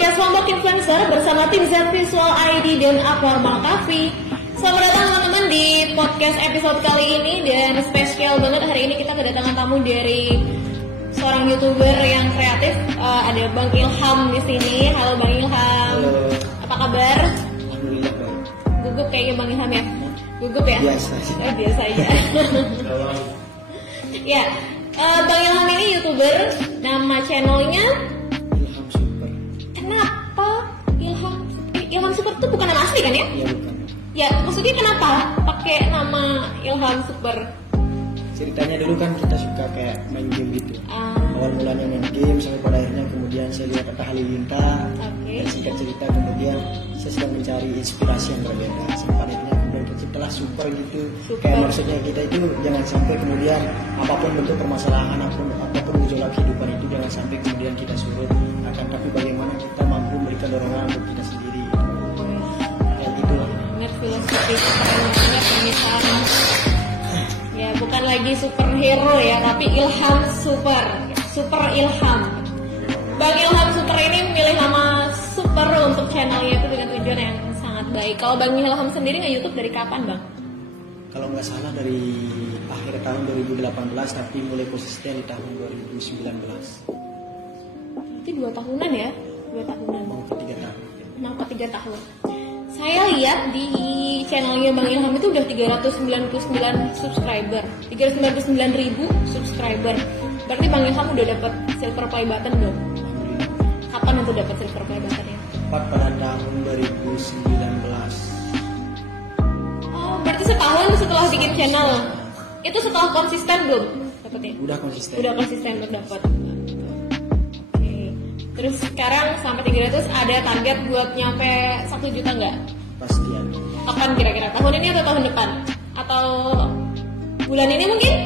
podcast Lombok Influencer bersama tim Z Visual ID dan Aqua Malkavi. Selamat datang teman-teman di podcast episode kali ini, dan spesial banget hari ini kita kedatangan tamu dari seorang YouTuber yang kreatif. Ada Bang Ilham di sini. Halo Bang Ilham. Halo. Apa kabar? Alhamdulillah baik. Gugup kayaknya Bang Ilham ya? Gugup ya? Biasa sih. Biasa aja. Ya, Bang Ilham ini YouTuber. Nama channelnya Ilham Super. Kenapa Ilham Super itu bukan nama asli kan ya? Iya bukan. Ya, maksudnya kenapa pakai nama Ilham Super? Ceritanya dulu kan kita suka kayak main game gitu. Ah, Awal mulanya main game sampai pada akhirnya kemudian saya lihat Atta Halilintar. Oke. Dan singkat cerita kemudian saya sedang mencari inspirasi yang berbeda. Sampai akhirnya kemudian terciptalah Super gitu. Super. Kayak maksudnya kita itu jangan sampai kemudian apapun bentuk permasalahan apapun gejolak kehidupan itu jangan sampai kemudian kita surut. Akan tapi bagaimana kita mampu memberikan dorongan untuk kita sendiri. Kayak gitu lah. net filosofi namanya pemisahan. Ya, bukan lagi superhero ya, tapi Ilham Super. Super Ilham. Bang Ilham Super ini memilih nama Super untuk channelnya itu dengan tujuan yang sangat baik. Kalau Bang Ilham sendiri nge-YouTube dari kapan, Bang? Kalau nggak salah dari akhir tahun 2018 tapi mulai konsisten di tahun 2019. Berarti 2 tahunan ya? 2 tahunan. Mau ke 3 tahun. Mau ke 3 tahun. Saya lihat di channelnya Bang Ilham itu udah 399 subscriber, 399.000 subscriber. Berarti Bang Ilham udah dapat silver play button dong. Alhamdulillah. Kapan untuk dapat silver play buttonnya? Tepat pada tahun 2019. Oh, berarti setahun setelah bikin channel. Itu setelah konsisten belum dapatnya? Udah konsisten. Udah konsisten untuk dapat. Oke. Terus sekarang sampai 300 ada target buat nyampe 1 juta nggak? Pastian. Kapan kira-kira? Tahun ini atau tahun depan? Atau bulan ini mungkin?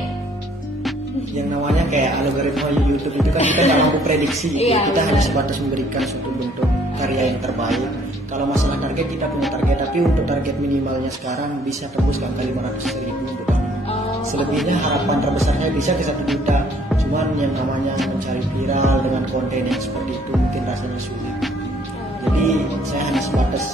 Yang namanya kayak algoritma YouTube itu kan kita nggak mampu prediksi gitu. Iya, Kita benar. hanya sebatas memberikan suatu bentuk karya yang terbaik. Kalau masalah target kita punya target, tapi untuk target minimalnya sekarang bisa tembus ke angka 500.000 untuk tahun ini. Oh, Selebihnya harapan terbesarnya bisa ke 1 juta. Cuman yang namanya mencari viral dengan konten yang seperti itu mungkin rasanya sulit. Jadi saya hanya sebatas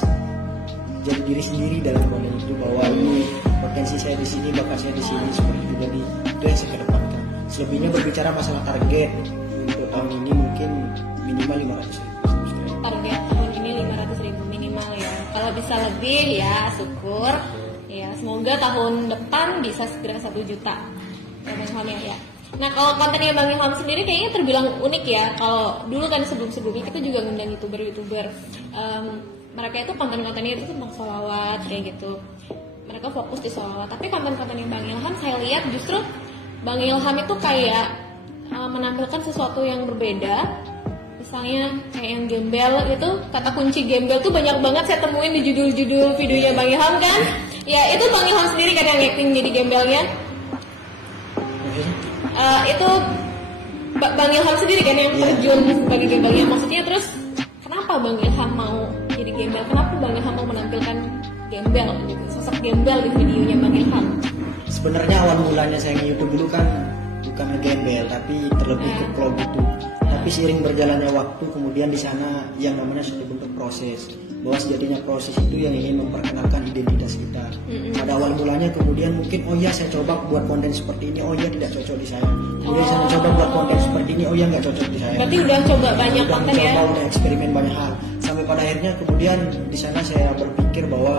jadi diri sendiri dalam konten itu, bahwa ini potensi saya di sini, bakat saya di sini seperti itu. Jadi itu yang saya kedepankan. Selebihnya berbicara masalah target untuk tahun ini mungkin minimal 500.000 subscriber. target tahun ini 500.000 minimal ya. Kalau bisa lebih ya syukur. Ya, semoga tahun depan bisa segera 1 juta. Ya, Bang Ilham ya. Nah, kalau kontennya Bang Ilham sendiri kayaknya terbilang unik ya. Kalau dulu kan sebelum-sebelumnya kita juga ngundang YouTuber. Mereka itu konten-kontennya itu tentang sholawat kayak gitu. Mereka fokus di sholawat. Tapi konten-kontennya Bang Ilham saya lihat justru Bang Ilham itu kayak menampilkan sesuatu yang berbeda. Misalnya kayak yang gembel itu, kata kunci gembel tuh banyak banget saya temuin di judul-judul videonya Bang Ilham kan. Ya itu Bang Ilham sendiri kadang acting jadi gembelnya. Itu Bang Ilham sendiri kan yang terjun sebagai gembelnya. Maksudnya terus kenapa Bang Ilham mau jadi gembel? Kenapa Bang Ilham mau menampilkan gembel gitu, sosok gembel di videonya Bang Ilham? Sebenarnya awal mulanya saya nge-YouTube dulu kan bukan nge-gembel tapi terlebih ke vlog gitu. Tapi seiring berjalannya waktu kemudian di sana yang namanya suatu bentuk proses, bahwa sejatinya proses itu yang ingin memperkenalkan identitas kita. Pada awal mulanya kemudian mungkin oh ya saya coba buat konten seperti ini, oh ya tidak cocok di saya. Kemudian saya coba buat konten seperti ini, oh ya nggak cocok di saya. Berarti udah coba banyak Udah konten ya? mencoba, udah eksperimen banyak hal. Sampai pada akhirnya kemudian di sana saya berpikir bahwa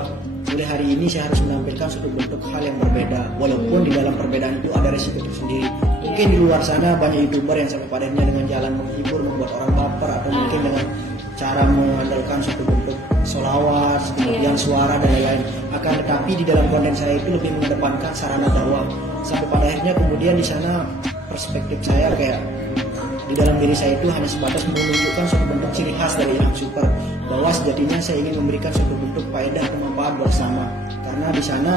mulai hari ini saya harus menampilkan suatu bentuk hal yang berbeda, walaupun di dalam perbedaan itu ada resiko tersendiri. Mungkin di luar sana banyak YouTuber yang sampai pada akhirnya dengan jalan menghibur membuat orang baper, atau mungkin dengan cara mengandalkan suatu bentuk sholawat, kemudian suara dan lain-lain. Akan tetapi di dalam konten saya itu lebih mengedepankan sarana dakwah. Sampai pada akhirnya kemudian di sana perspektif saya kayak di dalam diri saya itu hanya sebatas menunjukkan suatu bentuk ciri khas dari Ilham Super, bahwa sejatinya saya ingin memberikan suatu bentuk faedah atau manfaat bersama. Karena di sana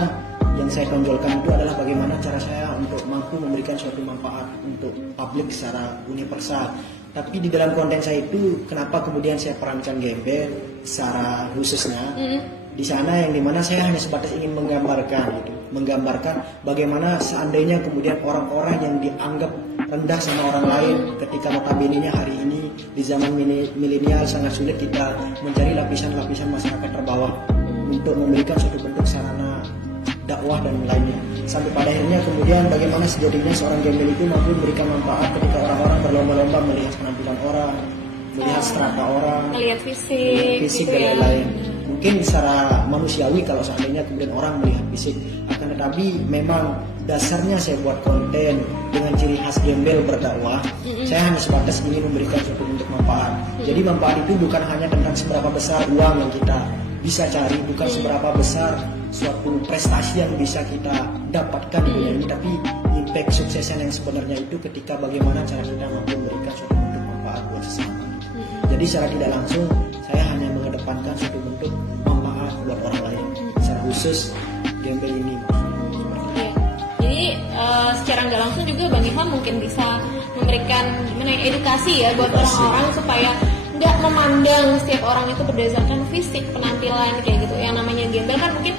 yang saya tonjolkan itu adalah bagaimana cara saya untuk mampu memberikan suatu manfaat untuk publik secara universal. Tapi di dalam konten saya itu kenapa kemudian saya perankan gembel secara khususnya di sana, yang dimana saya hanya sebatas ingin menggambarkan gitu. menggambarkan bagaimana seandainya kemudian orang-orang yang dianggap rendah sama orang lain ketika notabene-nya hari ini di zaman milenial sangat sulit kita mencari lapisan-lapisan masyarakat terbawah untuk memberikan suatu bentuk sarana dakwah dan lainnya. Sampai pada akhirnya kemudian bagaimana sejatinya seorang gembel itu mampu memberikan manfaat ketika orang-orang berlomba-lomba melihat penampilan orang, melihat strata orang, melihat fisik fisik gitu dan ya. lain-lain. Mungkin secara manusiawi kalau seandainya kemudian orang melihat fisik, akan tetapi memang dasarnya saya buat konten dengan ciri khas gembel berdakwah. Saya hanya sebatas ingin memberikan suatu bentuk manfaat. Jadi manfaat itu bukan hanya tentang seberapa besar uang yang kita bisa cari, bukan seberapa besar suatu prestasi yang bisa kita dapatkan di dunia ini, tapi impact suksesan yang sebenarnya itu ketika bagaimana cara kita mampu memberikan suatu bentuk manfaat buat sesama. Jadi secara tidak langsung saya hanya mengedepankan suatu bentuk manfaat buat orang lain, secara khusus gembel ini. Iya. Jadi secara nggak langsung juga Bang Ilham mungkin bisa memberikan edukasi ya buat orang-orang supaya nggak memandang setiap orang itu berdasarkan fisik, penampilan kayak gitu. Yang namanya gembel kan mungkin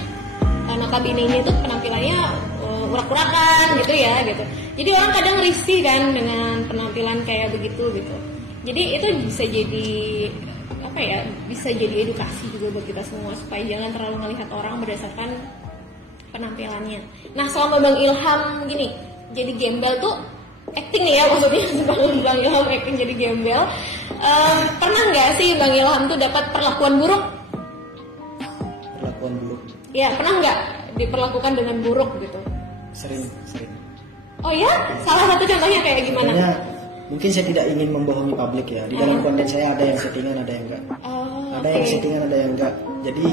notabene-nya itu penampilannya urak-urakan gitu ya gitu. Jadi orang kadang risih kan dengan penampilan kayak begitu gitu. Jadi itu bisa jadi apa ya? Bisa jadi edukasi juga buat kita semua supaya jangan terlalu melihat orang berdasarkan penampilannya. Nah, selama Bang Ilham gini, jadi gembel tuh acting nih ya maksudnya Bang Ilham acting jadi gembel. Pernah nggak sih Bang Ilham tuh dapat perlakuan buruk? Perlakuan buruk. Ya, pernah nggak diperlakukan dengan buruk gitu? Sering. Oh ya? Salah satu contohnya kayak gimana? Sebenarnya, mungkin saya tidak ingin membohongi publik ya. Di dalam konten saya ada yang settingan, ada yang enggak. Ada yang settingan, ada yang enggak. Jadi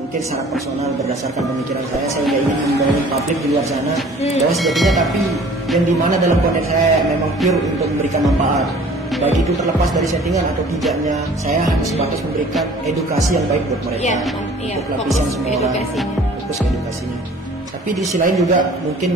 mungkin secara personal berdasarkan pemikiran saya nggak ingin membohongi publik di luar sana bahwa sejatinya, tapi yang dimana dalam konten saya memang pure untuk memberikan manfaat. Baik itu terlepas dari settingan atau tidaknya, saya hanya sebatas memberikan edukasi yang baik buat mereka. Iya, untuk lapisan semua orang, fokus ke edukasinya. Tapi di sisi lain juga mungkin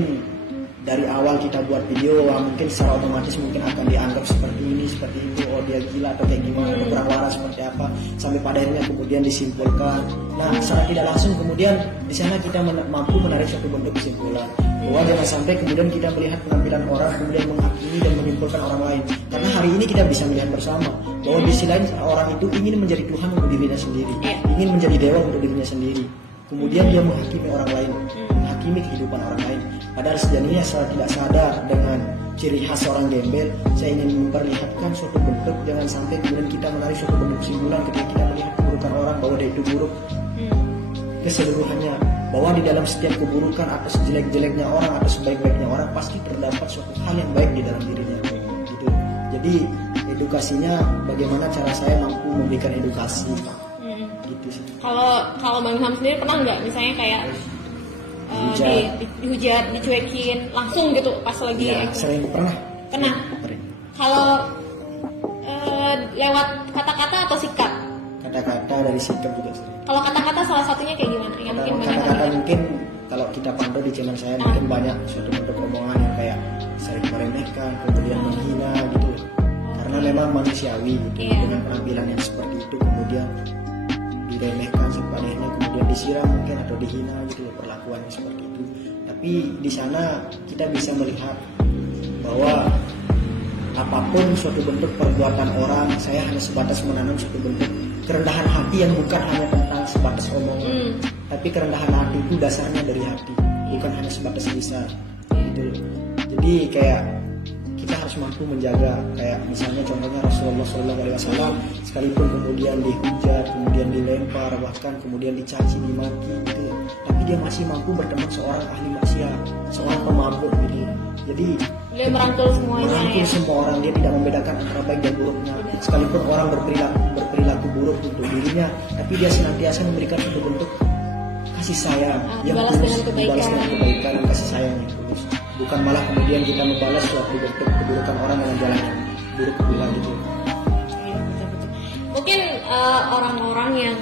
dari awal kita buat video, mungkin secara otomatis mungkin akan dianggap seperti ini, seperti itu, oh dia gila atau kayak gimana, atau kurang waras seperti apa, sampai pada akhirnya kemudian disimpulkan. Nah, secara tidak langsung kemudian di sana kita mampu menarik suatu bentuk kesimpulan bahwa jangan sampai kemudian kita melihat penampilan orang kemudian menghakimi dan menyimpulkan orang lain. Karena hari ini kita bisa melihat bersama bahwa di sisi lain orang itu ingin menjadi Tuhan untuk dirinya sendiri, ingin menjadi dewa untuk dirinya sendiri. Kemudian dia menghakimi orang lain, menghakimi kehidupan orang lain. Padahal sejatinya saya tidak sadar dengan ciri khas orang gembel, saya ingin memperlihatkan suatu bentuk, jangan sampai kemudian kita menarik suatu bentuk kesimpulan ketika kita melihat keburukan orang bahwa dia itu buruk keseluruhannya, bahwa di dalam setiap keburukan atau sejelek-jeleknya orang atau sebaik-baiknya orang pasti terdapat suatu hal yang baik di dalam dirinya gitu. Jadi edukasinya bagaimana cara saya mampu memberikan edukasi gitu sih. Kalau Bang Ilham sendiri pernah nggak misalnya kayak dihujat, dicuekin langsung gitu pas lagi sering pernah. Kalau lewat kata-kata atau sikap? Kata-kata dari sikap juga sering. Kalau kata-kata salah satunya kayak gimana? Yang mungkin kata-kata mungkin kalau kita pantau di channel saya mungkin banyak suatu bentuk omongan yang kayak sering meremehkan, kemudian menghina gitu. Karena memang manusiawi gitu, dengan penampilan yang seperti itu kemudian diremehkan sampai akhirnya kemudian disiram mungkin atau dihina gitu, perlakuannya seperti itu. Tapi di sana kita bisa melihat bahwa apapun suatu bentuk perbuatan orang, saya hanya sebatas menanam suatu bentuk kerendahan hati yang bukan hanya tentang sebatas omongan, tapi kerendahan hati itu dasarnya dari hati, bukan hanya sebatas lisan gitu. Jadi kayak kita harus mampu menjaga, kayak misalnya contohnya Rasulullah SAW sekalipun kemudian dihujat, kemudian dilempar, bahkan kemudian dicaci, dimaki gitu, tapi dia masih mampu berteman seorang ahli maksiat, seorang pemabuk gitu. Jadi dia merangkul semuanya, semua orang, dia tidak membedakan antara baik dan buruknya. Sekalipun orang berperilaku buruk untuk dirinya, tapi dia senantiasa memberikan satu bentuk kasih sayang yang dibalas dengan kebaikan dan kasih sayang yang tulus. Bukan malah kemudian kita membalas suatu bentuk keburukan orang dengan jalan yang buruk pula gitu. Iya, betul. Mungkin orang-orang yang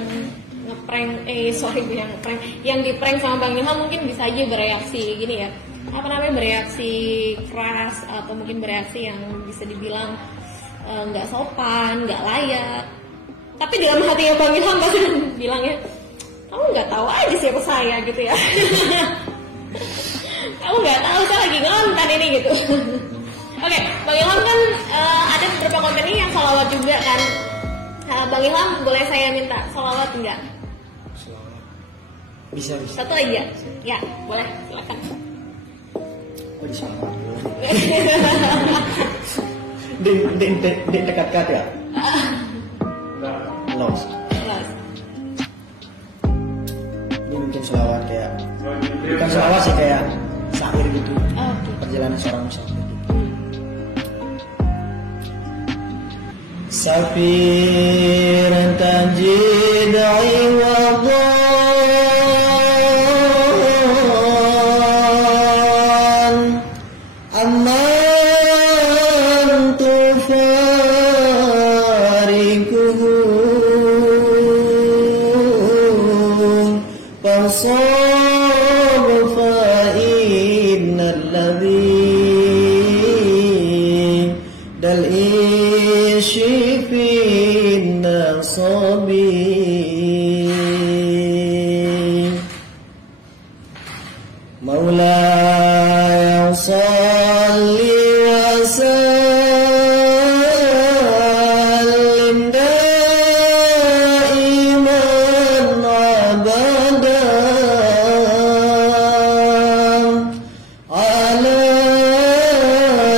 yang di prank sama Bang Ilham mungkin bisa aja bereaksi gini ya, bereaksi keras atau mungkin bereaksi yang bisa dibilang nggak sopan, nggak layak. Tapi dalam hatinya Bang Ilham pasti bilangnya, kamu nggak tahu aja siapa saya gitu ya. Kamu nggak tahu saya lagi ngonten ini gitu. Oke, Bang Ilham kan ada beberapa konten ini yang salawat juga kan. Bang Ilham boleh saya minta salawat enggak? Bisa. Satu aja. Ya, boleh. Silakan. Oh, di sana. Di dekat ya? Los. Ini mungkin selawat kayak, bukan selawat sih, kayak syair gitu. Oke. Perjalanan seorang musafir. Safiran tajid iwadan amman tufarikuhu fasab fa'innal ladhi dal ishi fin nasabi Maulaya salli wa sallim daiman abadan ala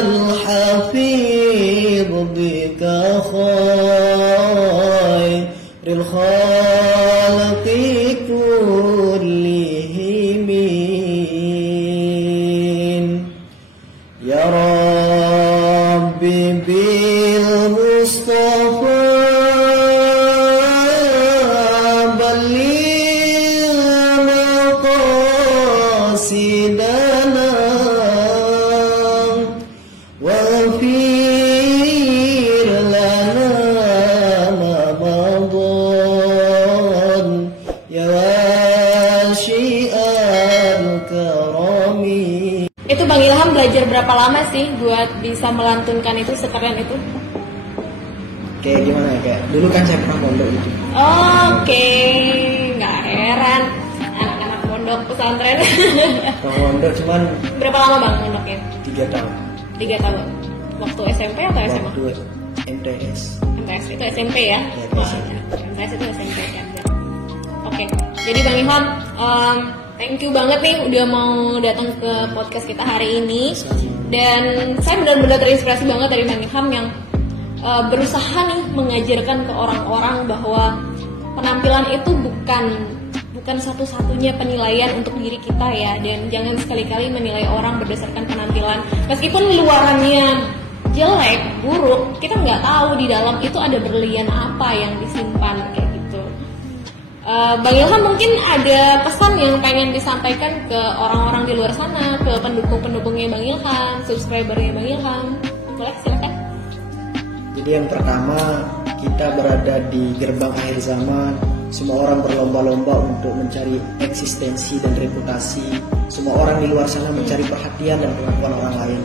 al-hafidh bika khairil khalqi kullihim ya rabbi bil mustafa balligh maqasidana waghfir lana ma madan ya washi'al karami. Itu Bang Ilham belajar berapa lama sih buat bisa melantunkan itu sekeren itu? Kayak gimana ya, kayak dulu kan saya pernah pondok gitu. Oke, nggak heran anak-anak pondok pesantren. Pernah pondok cuman Berapa lama Bang pondoknya? 3 tahun 3 tahun. Waktu SMP atau SMA? waktu MTS. MTS itu SMP ya? Ya, Oh, SMP. MTS itu SMP ya. Oke, jadi Bang Ilham, thank you banget nih udah mau datang ke podcast kita hari ini. Dan saya benar-benar terinspirasi banget dari Bang Ilham yang berusaha nih mengajarkan ke orang-orang bahwa penampilan itu bukan satu-satunya penilaian untuk diri kita ya. Dan jangan sekali-kali menilai orang berdasarkan penampilan. Meskipun luarannya jelek, buruk, kita nggak tahu di dalam itu ada berlian apa yang disimpan kayak gitu. Bang Ilham mungkin ada pesan yang pengen disampaikan ke orang-orang di luar sana, ke pendukung-pendukungnya Bang Ilham, subscribernya Bang Ilham. Boleh, silakan. Jadi yang pertama, kita berada di gerbang akhir zaman. Semua orang berlomba-lomba untuk mencari eksistensi dan reputasi. Semua orang di luar sana mencari perhatian dan pengakuan orang lain.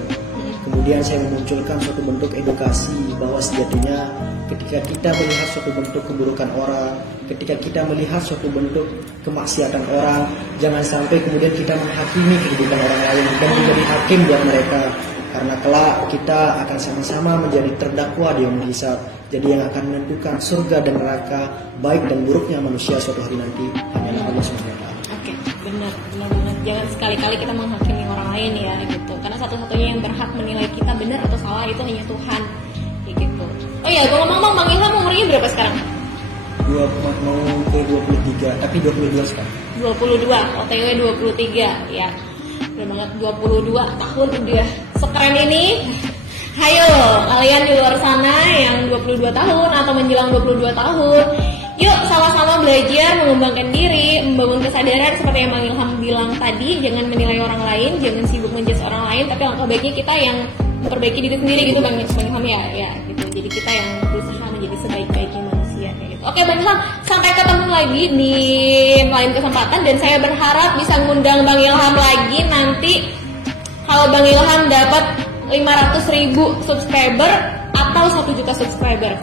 Kemudian saya memunculkan suatu bentuk edukasi bahwa sejatinya ketika kita melihat suatu bentuk keburukan orang, ketika kita melihat suatu bentuk kemaksiatan orang, jangan sampai kemudian kita menghakimi kehidupan orang lain dan menjadi hakim buat mereka. Karena kelak kita akan sama-sama menjadi terdakwa di yaumul hisab. Jadi yang akan menentukan surga dan neraka, baik dan buruknya manusia suatu hari nanti hanyalah Allah SWT. Oke, benar banget. Jangan sekali-kali kita menghakimi orang lain ya gitu. Karena satu-satunya yang berhak menilai kita benar atau salah itu hanya Tuhan. Kayak gitu. Oh ya, gue ngomong Bang Ilham umurnya berapa sekarang? Gua mau ke 23, tapi 22 sekarang. 22, OTW 23 ya. Udah banget 22 tahun udah sekeren ini. Hayo kalian di luar sana yang 22 tahun atau menjelang 22 tahun, yuk sama-sama belajar mengembangkan diri, membangun kesadaran seperti yang Bang Ilham bilang tadi. Jangan menilai orang lain, jangan sibuk menjudge orang lain, tapi langkah baiknya kita yang memperbaiki diri sendiri gitu Bang Ilham ya gitu. Jadi kita yang berusaha menjadi sebaik-baiknya manusia kayak gitu. Oke Bang Ilham, sampai ketemu lagi di lain kesempatan dan saya berharap bisa ngundang Bang Ilham lagi nanti kalau Bang Ilham dapat 500.000 subscriber atau 1 juta subscriber.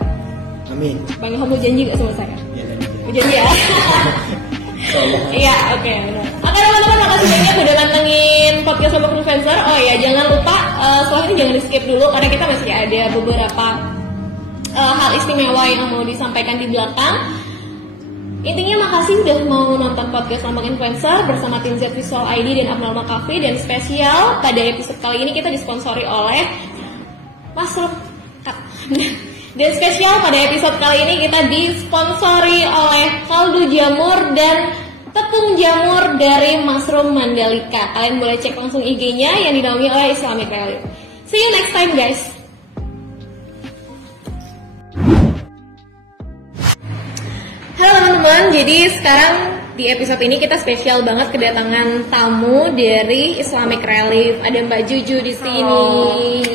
Amin. Bang Ilham mau janji gak sama saya? Ya, Mau janji ya? Iya, oke benar. Oke teman-teman, makasih banyak udah nantengin podcast Lombok Influencer. Oh ya, jangan lupa setelah ini jangan di skip dulu karena kita masih ada beberapa hal istimewa yang mau disampaikan di belakang. Intinya makasih udah mau nonton podcast Lombok Influencer bersama tim Z Visual ID dan Abnormal Cafe. Dan spesial pada episode kali ini kita disponsori oleh dan spesial pada episode kali ini kita disponsori oleh kaldu jamur dan tepung jamur dari Mushroom Mandalika. Kalian boleh cek langsung IG-nya yang dinaungi oleh Islamic Relief. See you next time guys. Halo teman-teman, jadi sekarang di episode ini kita spesial banget kedatangan tamu dari Islamic Relief. Ada Mbak Juju di sini.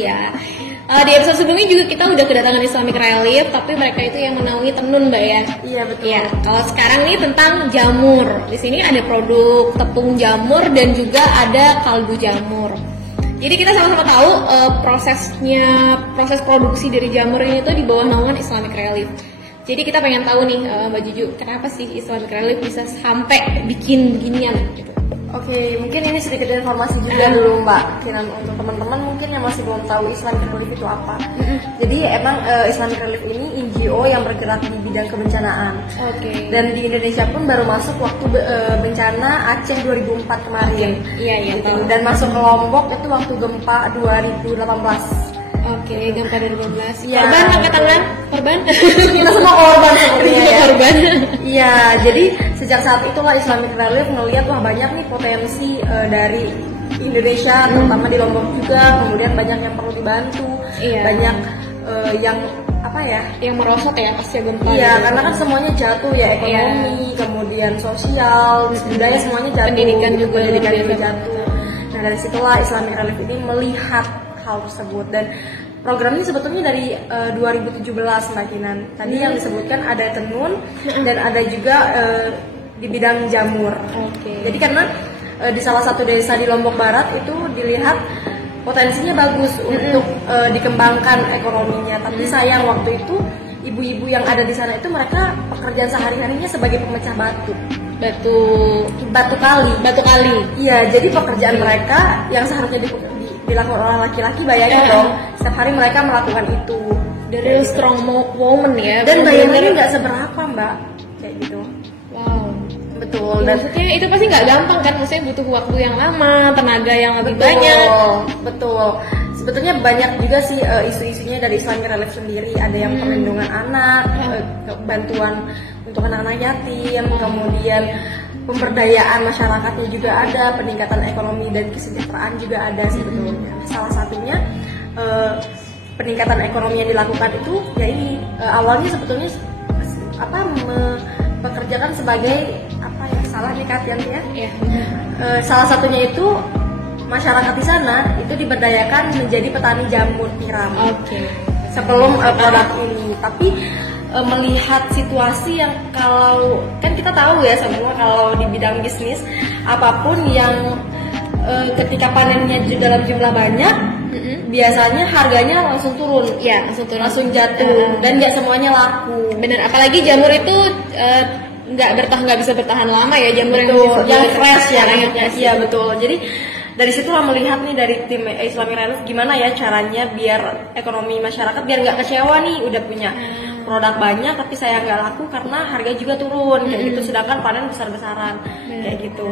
Ya. Di episode sebelumnya juga kita udah kedatangan Islamic Relief, tapi mereka itu yang menaungi tenun, Mbak ya. Iya betul. Ya, kalau sekarang ini tentang jamur. Di sini ada produk tepung jamur dan juga ada kaldu jamur. Jadi kita sama-sama tahu proses produksi dari jamur ini tuh di bawah naungan Islamic Relief. Jadi kita pengen tahu nih Mbak Juju, kenapa sih Islamic Relief bisa sampai bikin beginian gitu? Oke, mungkin ini sedikit informasi juga dulu Mbak. Kiran untuk teman-teman mungkin yang masih belum tahu Islamic Relief itu apa. Jadi emang Islamic Relief ini NGO yang bergerak di bidang kebencanaan. Oke. Dan di Indonesia pun baru masuk waktu bencana Aceh 2004 kemarin. Iya, gitu. tahu. Dan masuk ke Lombok itu waktu gempa 2018. Oke, gempa 2012. Ya. Korban angkat tangan, korban. Kita semua korban sebenarnya ya. Korban. Iya, jadi sejak saat itulah Islamic Relief ngelihat wah banyak nih potensi dari Indonesia, terutama di Lombok juga. Kemudian banyak yang perlu dibantu, Iya. banyak yang apa ya? Yang merosot ya pasca gempa. Iya, gitu. karena kan semuanya jatuh ya, ekonomi, kemudian sosial, budaya semuanya jatuh. Pendidikan gitu, juga pendidikan luar juga biasa. jatuh. Nah dari situlah Islamic Relief ini melihat hal tersebut dan program ini sebetulnya dari 2017 Mbak Kinan. Tadi yang disebutkan ada tenun dan ada juga di bidang jamur. Oke. Jadi karena di salah satu desa di Lombok Barat itu dilihat potensinya bagus untuk dikembangkan ekonominya. Tapi sayang waktu itu ibu-ibu yang ada di sana itu mereka pekerjaan sehari-harinya sebagai pemecah batu. Batu kali. Iya, jadi pekerjaan mereka yang seharusnya dilakukan oleh laki-laki, bayangin dong. Setiap hari mereka melakukan itu. Dari strong woman ya. Dan bener-bener. bayarannya nggak seberapa Mbak, kayak gitu. Wow. Betul. Dan Dan maksudnya itu pasti nggak gampang kan, maksudnya butuh waktu yang lama, tenaga yang lebih banyak. Betul. Sebetulnya banyak juga sih isu-isunya dari Islamic Relief sendiri. Ada yang perlindungan anak, bantuan untuk anak-anak yatim, kemudian pemberdayaan masyarakatnya juga ada, peningkatan ekonomi dan kesejahteraan juga ada sebetulnya. Salah satunya peningkatan ekonomi yang dilakukan itu ya ini awalnya sebetulnya pekerjakan sebagai apa ya, salah nih Katian ya. Iya. Salah satunya itu masyarakat di sana itu diberdayakan menjadi petani jamur tiram. Oke. Sebelum produk ini, tapi melihat situasi yang kalau kan kita tahu ya semua kalau di bidang bisnis apapun yang ketika panennya dalam jumlah banyak biasanya harganya langsung turun. Ya, langsung jatuh dan nggak semuanya laku. Bener, apalagi jamur itu nggak bisa bertahan lama ya, jamur yang fresh ya. Iya Betul. Jadi dari situlah melihat nih dari tim Islamic Relief gimana ya caranya biar ekonomi masyarakat biar nggak kecewa nih udah punya produk banyak tapi saya nggak laku karena harga juga turun kayak gitu, sedangkan panen besar-besaran kayak gitu.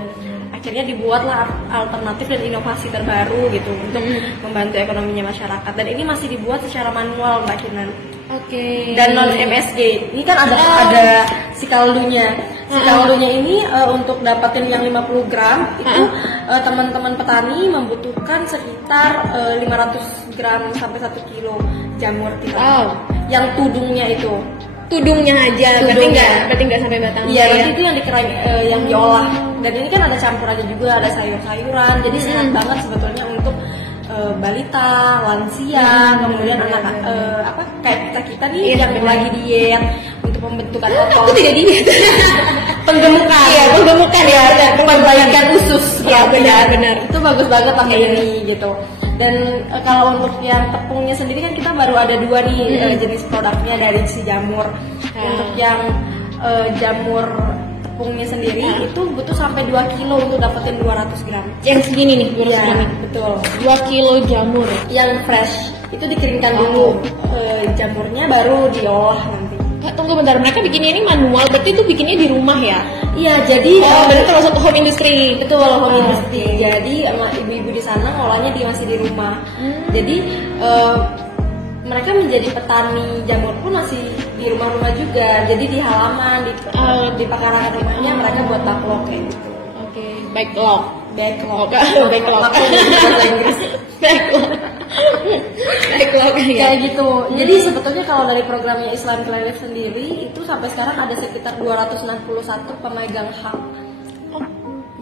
Akhirnya dibuatlah alternatif dan inovasi terbaru gitu untuk membantu ekonominya masyarakat, dan ini masih dibuat secara manual Mbak Kinan. Oke. Dan non MSG. Ini kan ada si kaldunya. Si kaldunya ini untuk dapatin yang 50 gram itu teman-teman petani membutuhkan sekitar 500 gram sampai 1 kilo jamur tiram. Wow. Yang tudungnya itu. Tudungnya aja, Tudungnya. berarti nggak sampai batang. Iya, nanti itu yang yang diolah. Dan ini kan ada campurannya juga, ada sayur-sayuran. Jadi sehat banget sebetulnya untuk balita, lansia, kemudian anak kayak kita nih yang lagi diet untuk pembentukan otot. Aku tidak diet. Penggemukan. Iya, penggemukan ya. Perbaikan usus. Iya, benar. Itu bagus banget pakai ini gitu. Dan kalau untuk yang tepungnya sendiri kan kita baru ada 2 nih jenis produknya dari si jamur. Untuk yang jamur tepungnya sendiri itu butuh sampai 2 kilo untuk dapetin 200 gram. Yang segini nih, 200 Iya, gram. betul. 2 kilo jamur. Yang fresh itu dikeringkan dulu, jamurnya baru diolah nanti. Tunggu bentar, mereka bikinnya ini manual, berarti itu bikinnya di rumah ya? Iya, jadi Berarti termasuk home industry. betul home Oh, industry. Jadi sama ibu-ibu di sana ngolahnya masih di rumah. Jadi mereka menjadi petani jamur pun masih di rumah-rumah juga. Jadi di halaman, di pekarangan rumahnya mereka buat backlog kayak gitu. Oke, backlog. Backlog. Backlog. Bahasa Inggris. Backlog. Backlog ya. Kayak gitu. Jadi sebetulnya kalau dari programnya Islam Relief sendiri itu sampai sekarang ada sekitar 261 pemegang hak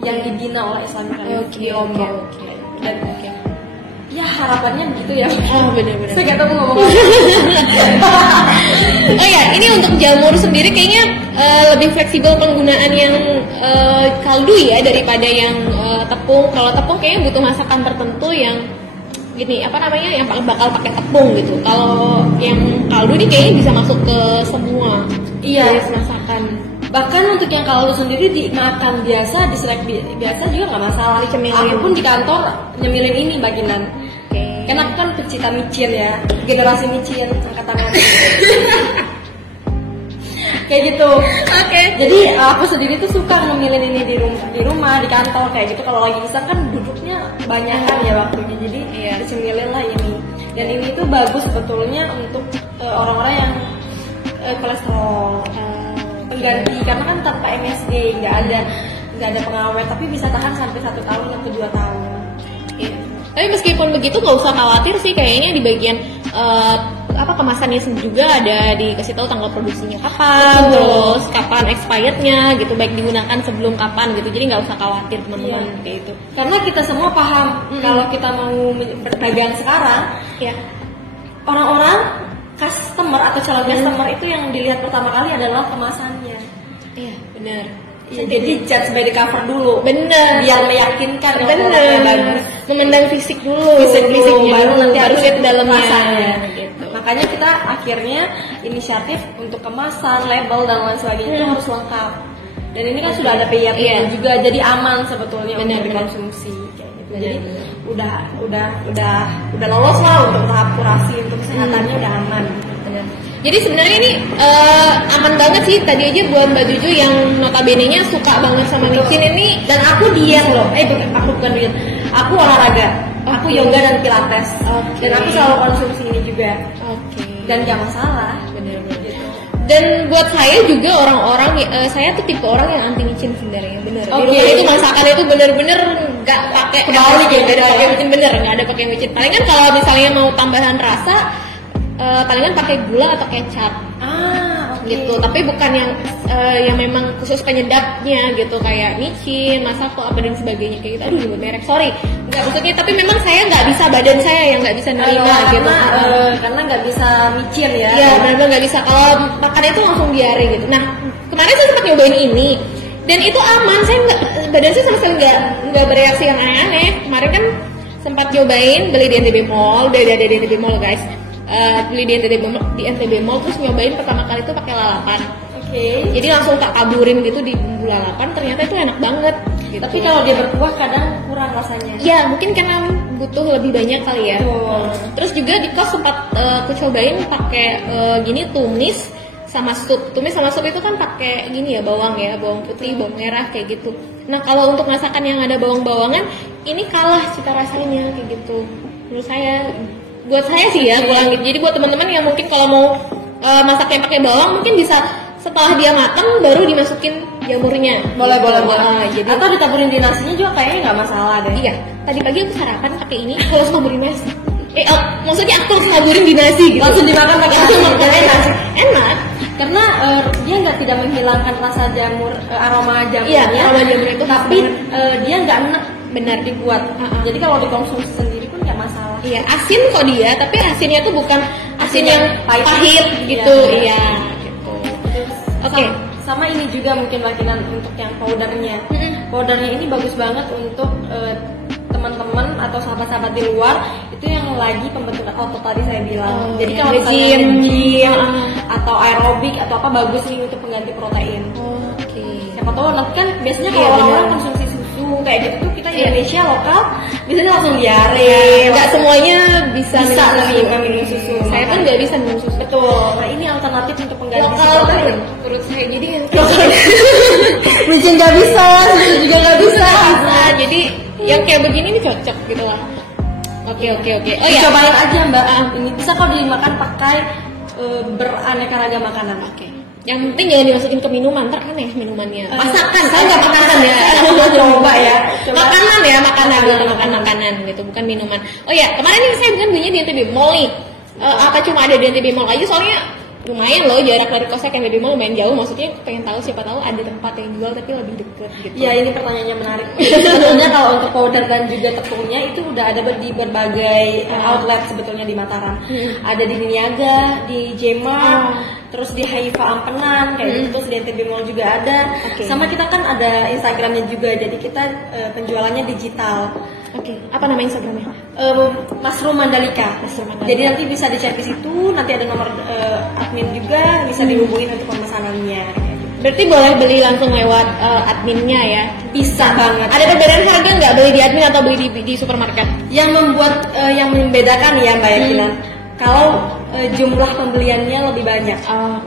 yang dibina oleh Islam Relief di Lombok. Oke. Dan ya harapannya begitu ya. Oh, benar-benar. Saya nggak tahu mau ngomong apa. Oh ya, ini untuk jamur sendiri kayaknya lebih fleksibel penggunaan yang kaldu ya daripada yang tepung. Kalau tepung kayaknya butuh masakan tertentu yang gini, apa namanya, yang bakal pakai tepung gitu. Kalau yang kaldu ini kayaknya bisa masuk ke semua jenis masakan. Bahkan untuk yang kaldu sendiri dimakan biasa, di snack biasa juga nggak masalah. Dicemilin. Aku pun di kantor nyemilin ini bagian. Karena aku kan pecinta micin ya, generasi micin angkat tangan. Kayak gitu. Oke. Jadi aku sendiri tuh suka ngemilin ini di rumah, di kantor kayak gitu. Kalau lagi bisa kan duduknya banyak kan ya waktunya. Jadi dicemilin lah ini. Dan ini tuh bagus sebetulnya untuk orang-orang yang kolesterol, pengganti, karena kan tanpa MSG, nggak ada pengawet, tapi bisa tahan sampai 1 tahun atau 2 tahun. Iya. Tapi meskipun begitu nggak usah khawatir sih, kayaknya di bagian kemasannya juga ada dikasih tahu tanggal produksinya kapan, terus kapan expirednya gitu, baik digunakan sebelum kapan gitu. Jadi nggak usah khawatir teman-teman kayak itu. Karena kita semua paham kalau kita mau berdagang sekarang, Ya. orang-orang customer atau calon customer itu yang dilihat pertama kali adalah kemasannya. Iya, benar. Ya, jadi judge by the cover dulu. Benar. Biar meyakinkan kalau Benar. produknya bagus. Memandang fisik dulu. Fisiknya baru nanti baru harus lihat dalamnya. kemasannya. Gitu. Makanya kita akhirnya inisiatif untuk kemasan, label dan lain sebagainya itu harus lengkap. Dan ini kan sudah ada PIA juga, jadi aman sebetulnya untuk dikonsumsi. Kayak gitu. Jadi udah lolos lah untuk tahap kurasi, untuk kesehatannya udah aman. Jadi sebenarnya ini aman banget sih. Tadi aja buat Mbak Juju yang notabene-nya suka banget sama micin ini. Dan aku diet loh, aku bukan diet, aku olahraga, aku yoga dan pilates, dan aku selalu konsumsi ini juga. Dan gak masalah. Bener-bener. Gitu. Dan buat saya juga orang-orang, saya tuh tipe orang yang anti micin sebenarnya, bener. Di rumah itu masakannya itu bener-bener nggak pakai kebalik ya, nggak ada pakai micin, bener nggak ada pakai micin. Paling kan kalau misalnya mau tambahan rasa, palingan pakai gula atau kecap. Gitu, tapi bukan yang memang khusus penyedapnya gitu, kayak micin, masako apa dan sebagainya kayak gitu. Aduh, nyebut merek, sorry, nggak maksudnya, tapi memang saya nggak bisa, badan saya yang nggak bisa nerima gitu. Karena nggak bisa micin ya. Iya, benar-benar nggak bisa. Kalau makan itu langsung diare gitu. Nah, kemarin saya sempat nyobain ini dan itu aman. Saya badan saya sama sekali nggak bereaksi yang aneh-aneh. Kemarin kan sempat nyobain, beli di NTB Mall, udah ada di NTB Mall guys. Beli di NTB Mall terus nyobain pertama kali itu pakai lalapan. Jadi langsung tak taburin gitu di bumbu lalapan, ternyata itu enak banget gitu. Tapi kalau dia berkuah kadang kurang rasanya. Ya mungkin karena butuh lebih banyak kali ya. Terus juga di kos sempat aku cobain pakai gini tumis sama sup. Tumis sama sup itu kan pakai gini ya, bawang putih, bawang merah kayak gitu. Nah kalau untuk masakan yang ada bawang-bawangan ini kalah cita rasanya kayak gitu. Menurut saya, buat saya sih ya kurang gitu. Jadi buat teman-teman yang mungkin kalau mau masaknya pakai bawang, mungkin bisa setelah dia matang baru dimasukin jamurnya. Boleh. Jadi atau ditaburin di nasinya juga kayaknya nggak masalah deh. Iya. Tadi pagi aku sarapan pakai ini, aku langsung naburin nasi. Maksudnya aku langsung naburin di nasi gitu. Langsung dimakan pakai nasi. Enak. Karena dia tidak menghilangkan rasa jamur, aroma jamurnya. Iya, aroma jamur itu tapi dia nggak enak benar dibuat. Jadi kalau dikonsumsi sendiri pun nggak masalah. Iya, asin kok dia, tapi asinnya tuh bukan asin yang pahit gitu. Iya. Oke. Sama ini juga mungkin bagian untuk yang powdernya. Powdernya ini bagus banget untuk teman-teman atau sahabat-sahabat di luar itu yang lagi pembentukan otot tadi saya bilang. Jadi kalau nge-gym. misalnya gym atau aerobik atau apa bagus nih untuk pengganti protein. Oke. Siapa tahu nanti kan biasanya Iya, kalau orang-orang benar. konsumsi susu kayak gitu tuh kita Iya. Indonesia lokal biasanya langsung diare. Nggak semuanya bisa minum susu. Saya pun nggak bisa minum susu. Betul. Nah ini alternatif untuk pengganti Lokal protein. menurut saya jadi Micin nggak bisa, susu juga nggak bisa. bisa. Jadi yang kayak begini ini cocok gitu lah. Oke. Oh ya. Cobain aja Mbak. Ini bisa kok dimakan pakai beraneka ragam makanan. Oke. Yang penting jangan dimasukin ke minuman, ntar aneh minumannya. Masakan, saya nggak makanan ya. Coba ya. Makanan ya, makanan gitu, bukan minuman. Oh ya, kemarin ini saya bukan belinya di NTB Mall nih. Apa cuma ada di NTB Mall aja? Soalnya lumayan loh jarak dari kosnya ke NTB Mall lumayan jauh. Maksudnya pengen tahu siapa tahu ada tempat yang jual tapi lebih deket gitu. Ya ini pertanyaannya menarik. Sebetulnya kalau untuk powder dan juga tepungnya itu udah ada di berbagai outlet sebetulnya di Mataram. Ada di Niaga, di Jemar, terus di Haifa Ampenan kayak gitu, terus di NTB Mall juga ada. Oke. Sama kita kan ada Instagramnya juga, jadi kita penjualannya digital. Oke, apa nama Instagramnya? Mushroom Mandalika. Mushroom Mandalika. Jadi nanti bisa dicek di situ, nanti ada nomor admin juga, bisa dihubungin untuk pemesanannya. Kayak gitu. Berarti boleh beli langsung lewat adminnya ya? Bisa banget. Ada perbedaan harga nggak beli di admin atau beli di supermarket? Yang membuat yang membedakan ya Mbak Yakinan, kalau jumlah pembeliannya lebih banyak.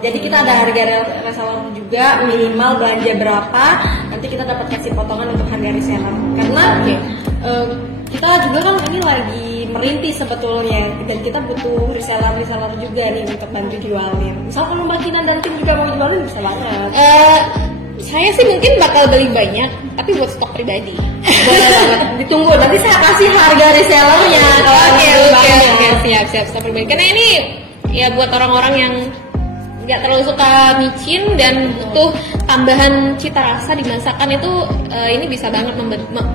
Jadi kita ada harga reseller juga, minimal belanja berapa, nanti kita dapat kasih potongan untuk harga reseller. Karena kita juga kan ini lagi merintis sebetulnya, dan kita butuh reseller juga nih untuk bantu jualin. Misal kalau Mbak Kinan dan tim juga mau jualin bisa banget. Saya sih mungkin bakal beli banyak, tapi buat stok pribadi. Boleh banget. Ditunggu, nanti saya kasih harga resellernya. Kalau Oke, siap stok pribadi. Karena ini ya buat orang-orang yang nggak terlalu suka micin dan butuh tambahan cita rasa di masakan itu, ini bisa banget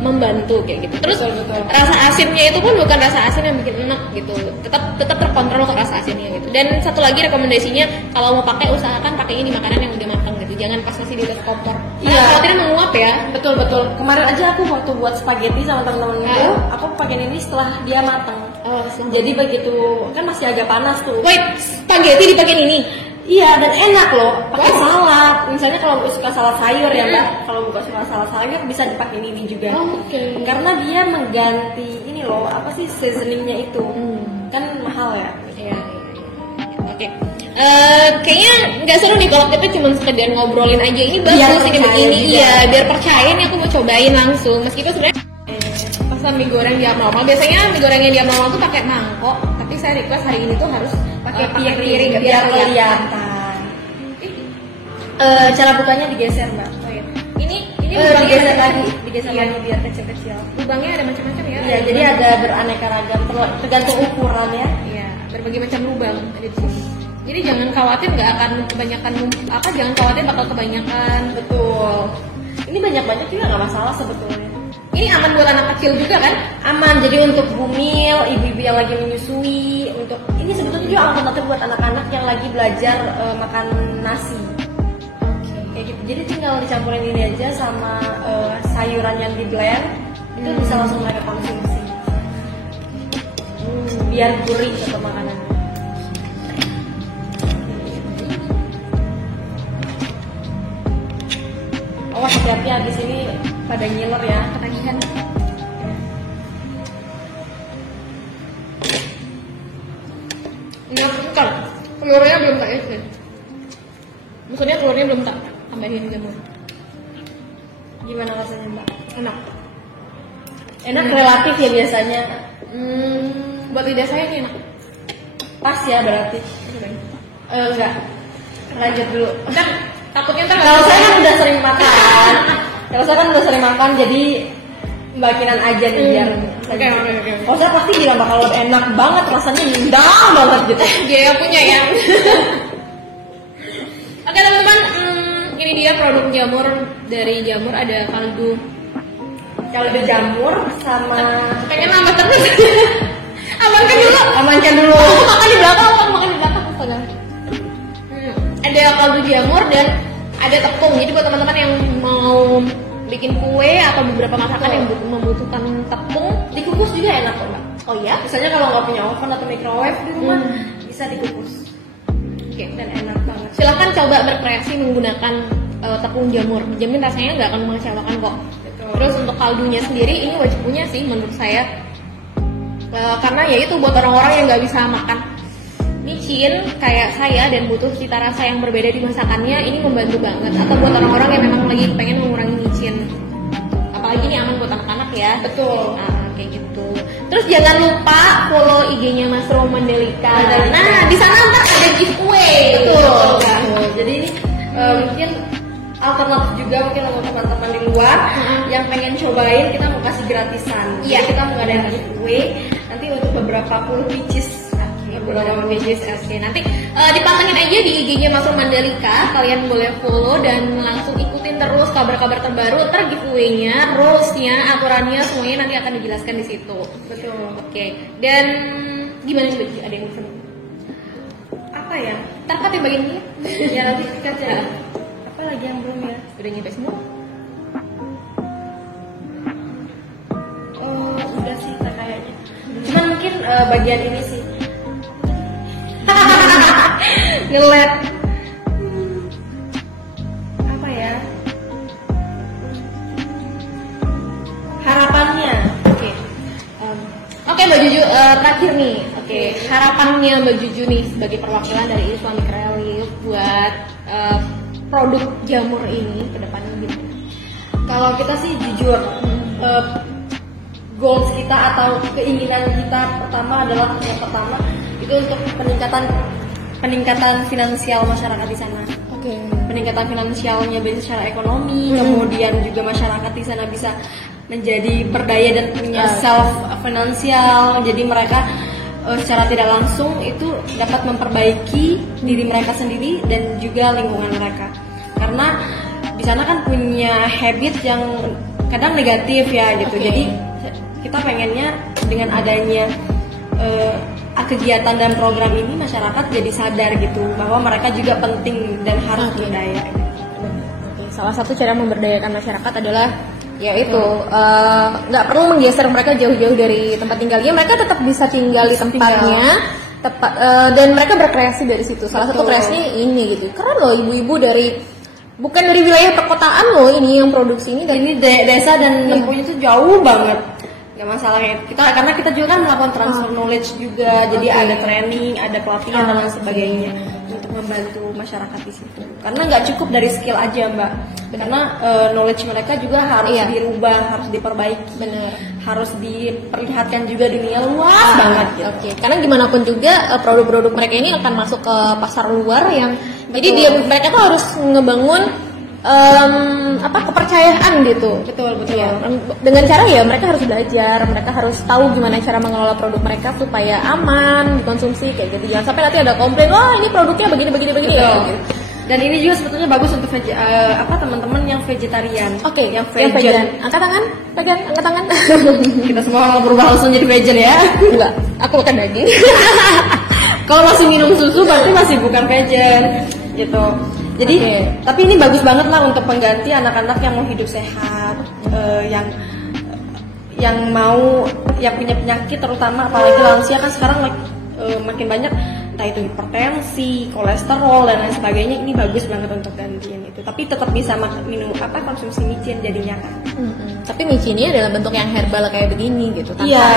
membantu kayak gitu. Terus Betul. rasa asinnya itu pun bukan rasa asin yang bikin enak gitu, tetap terkontrol kok rasa asinnya gitu. Dan satu lagi rekomendasinya, kalau mau pakai usahakan pakainya di makanan yang udah matang gitu, jangan pas masih di atas kompor. Iya. Khawatirnya menguap ya. Betul. Kemarin aja aku waktu buat spaghetti sama teman-teman itu, aku pakai ini setelah dia matang. Jadi begitu kan masih agak panas tuh. Wait, spaghetti dipakai ini? Iya, dan enak loh. Pakai salad. Misalnya kalau suka salad sayur ya Mbak, kalau bukan suka salad sayur bisa dipakai ini juga. Oke. Karena dia mengganti ini loh, apa sih seasoningnya itu. Kan mahal ya. Iya. Oke. Kayaknya nggak seru nih kalau kita cuma sekedar ngobrolin aja. Ini Biar bagus ini percaya begini. juga. Iya, biar percaya nih aku mau cobain langsung. Meskipun sebenarnya pesan mie goreng di abnormal. Biasanya mie gorengnya di abnormal tuh pakai mangkok, tapi saya request hari ini tuh harus pakai piring biar kelihatan. Cara bukanya digeser Mbak. Oh, iya. Ini Digeser ada- lagi biar kecil-kecil. lubangnya ada macam-macam ya. Iya, jadi ada beraneka ragam tergantung ukuran ya. Iya, berbagai macam lubang ada di sini. Jadi jangan khawatir nggak akan kebanyakan jangan khawatir bakal kebanyakan. Betul. Ini banyak-banyak juga nggak masalah sebetulnya. Ini aman buat anak kecil juga kan? Aman, jadi untuk bumil, ibu-ibu yang lagi menyusui, untuk ini sebetulnya juga alternatif buat anak-anak yang lagi belajar makan nasi. Kayak gitu. Jadi tinggal dicampurin ini aja sama sayuran yang di blend, itu bisa langsung mereka konsumsi. Biar gurih untuk makanannya. Awas hati-hati habis ini pada ngiler ya. Ketagihan. Enggak, bukan. Telurnya belum tak isi. Maksudnya telurnya belum tak tambahin jamur. Gimana rasanya Mbak? Enak. Enak relatif ya biasanya. Buat lidah saya ini enak. Pas ya berarti. Enggak. Lanjut dulu. Ntar takutnya ntar Kalau saya kan udah sering makan. Kalau saya kan udah sering makan jadi Mbak Kinan aja nih biar. Oke. Kalau saya pasti bilang bakal lebih enak banget rasanya nendang banget gitu. Dia yang punya ya. Oke teman-teman, ini dia produk jamur. Dari jamur ada kaldu. Kalau ada jamur sama Pengen nambah terus. Amankan dulu. amankan dulu. Aku makan di belakang, astaga. Ada kaldu jamur dan ada tepung. Jadi buat teman-teman yang mau bikin kue atau beberapa masakan yang membutuhkan tepung, Dikukus juga enak kok Mbak. Oh ya? Misalnya kalau nggak punya oven atau microwave di rumah, bisa dikukus. Oke. Dan enak banget. Silakan coba berkreasi menggunakan tepung jamur. Jamin rasanya nggak akan mengecewakan kok. Betul. Terus untuk kaldunya sendiri ini wajib punya sih menurut saya. Karena ya itu buat orang-orang yang nggak bisa makan micin kayak saya dan butuh cita rasa yang berbeda di masakannya, ini membantu banget. Atau buat orang-orang yang memang lagi pengen mengurangi micin, apalagi ini aman buat anak-anak ya. Betul. Nah, kayak gitu. Terus jangan lupa follow IG-nya Mas Roman Delika. Nah, di sana ntar ada giveaway. Betul. Jadi mungkin alternatif juga mungkin untuk teman-teman di luar yang pengen cobain, kita mau kasih gratisan. Iya. Jadi kita mau ngadain giveaway nanti untuk beberapa puluh pieces. Beberapa pages. Oke, nanti dipantengin aja di IG-nya Mas Roman Delika. Kalian boleh follow dan langsung ikutin terus kabar-kabar terbaru. Ntar giveaway-nya, rules-nya, aturannya semuanya nanti akan dijelaskan di situ. Betul. Oke. Dan gimana nih Baju? Ada yang pesen? Apa ya? Ntar Kat yang bagian ini. Ya nanti kita cari. Apa lagi yang belum ya? Udah nyampe semua? Udah sih kayaknya. Cuman mungkin bagian ini sih. Ngelet. Apa ya? Harapannya. Oke. Oke Mbak Juju, terakhir nih. Oke, harapannya Mbak Juju nih sebagai perwakilan dari Islamic Relief buat produk jamur ini ke depannya gimana? Kalau kita sih jujur, goals kita atau keinginan kita pertama adalah yang pertama itu untuk peningkatan finansial masyarakat di sana. Oke. Peningkatan finansialnya bisa secara ekonomi, kemudian juga masyarakat di sana bisa menjadi berdaya dan punya self finansial. Jadi mereka secara tidak langsung itu dapat memperbaiki diri mereka sendiri dan juga lingkungan mereka. Karena di sana kan punya habit yang kadang negatif ya gitu. Oke. Jadi kita pengennya dengan adanya kegiatan dan program ini masyarakat jadi sadar gitu bahwa mereka juga penting dan harus berdaya. Oke, salah satu cara memberdayakan masyarakat adalah yaitu nggak perlu menggeser mereka jauh-jauh dari tempat tinggalnya, mereka tetap bisa tinggal di tempatnya, dan mereka berkreasi dari situ. Salah satu kreasinya ini gitu. Keren loh ibu-ibu bukan dari wilayah perkotaan loh ini yang produksi ini. Ini desa dan tempuhnya itu jauh banget. Gak masalahnya karena kita juga kan melakukan transfer knowledge juga, jadi ada training, ada pelatihan dan lain sebagainya untuk membantu masyarakat di situ. Karena nggak cukup dari skill aja Mbak, karena knowledge mereka juga harus dirubah, harus diperbaiki, harus diperlihatkan juga dunia luas banget. Gitu. Oke, karena gimana pun juga produk-produk mereka ini akan masuk ke pasar luar yang jadi mereka tuh harus ngebangun kepercayaan gitu. Betul. Ya, dengan cara ya mereka harus belajar, mereka harus tahu gimana cara mengelola produk mereka supaya aman dikonsumsi kayak gitu. Jangan sampai nanti ada komplain, wah ini produknya begini ya. Gitu. Dan ini juga sebetulnya bagus untuk teman-teman yang vegetarian. Oke, yang vegan. Angkat tangan, angkat tangan. Kita semua berubah langsung jadi vegan ya. Enggak, aku makan daging. Kalau masih minum susu berarti masih bukan vegan gitu. Jadi, tapi ini bagus banget lah untuk pengganti anak-anak yang mau hidup sehat, yang punya penyakit, terutama apalagi lansia kan sekarang makin banyak, entah itu hipertensi, kolesterol dan lain sebagainya. Ini bagus banget untuk gantiin itu. Tapi tetap bisa konsumsi micin jadinya kan. Tapi micinnya dalam bentuk yang herbal kayak begini gitu. Iya,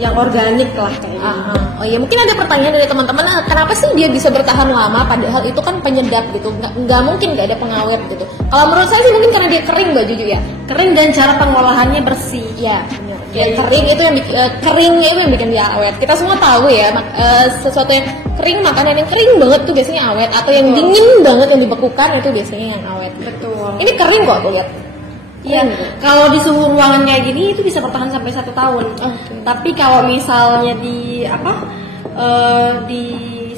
yang organik lah kayak gitu. Oh ya, mungkin ada pertanyaan dari teman-teman, kenapa sih dia bisa bertahan lama padahal itu kan penyedap gitu, nggak mungkin nggak ada pengawet gitu. Kalau menurut saya sih mungkin karena dia kering Mbak Juju ya. Kering dan cara pengolahannya bersih. Ya, benar. Ya, kering itu yang keringnya itu yang bikin dia awet. Kita semua tahu ya, sesuatu yang kering, makanan yang kering banget tuh biasanya awet, atau yang dingin banget yang dibekukan itu biasanya yang awet. Betul. Ini kering kok tuh lihat. Iya, kalau di suhu ruangan kayak gini itu bisa bertahan sampai 1 tahun. Tapi kalau misalnya di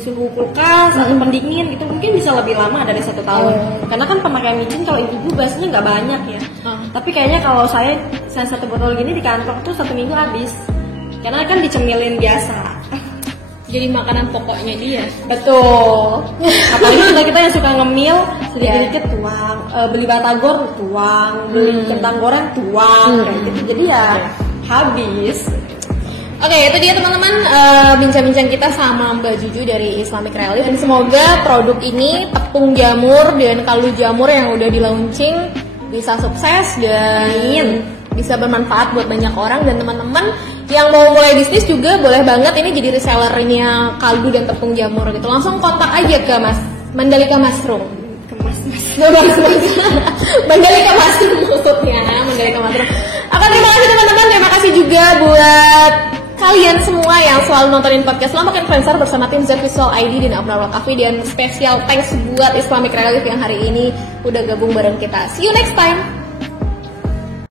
suhu kulkas atau pendingin itu mungkin bisa lebih lama dari 1 tahun. Karena kan pemakaian micin kalau ibu biasanya nggak banyak ya. Tapi kayaknya kalau saya 1 botol gini di kantor tuh 1 minggu habis. Karena kan dicemilin biasa. Jadi makanan pokoknya dia. Betul. Apalagi sudah kita yang suka ngemil sedikit-sedikit tuang, beli batagor tuang, beli kentang goreng tuang, kayak gitu. Jadi ya habis. Oke, itu dia teman-teman bincang-bincang kita sama Mbak Juju dari Islamic Relief. Dan semoga produk ini, tepung jamur dan kaldu jamur yang udah di launching bisa sukses dan bisa bermanfaat buat banyak orang. Dan teman-teman yang mau mulai bisnis juga boleh banget ini jadi resellernya kaldu dan tepung jamur gitu. Langsung kontak aja ke Mas Mandalika Mushroom. Mandalika Mushroom maksudnya, Mandalika Mushroom. Terima kasih teman-teman, terima kasih juga buat kalian semua yang selalu nontonin podcast Lombok Influencer bersama tim Z Visual ID dan Abnarwal Cafe. Dan spesial thanks buat Islamic Relief yang hari ini udah gabung bareng kita. See you next time.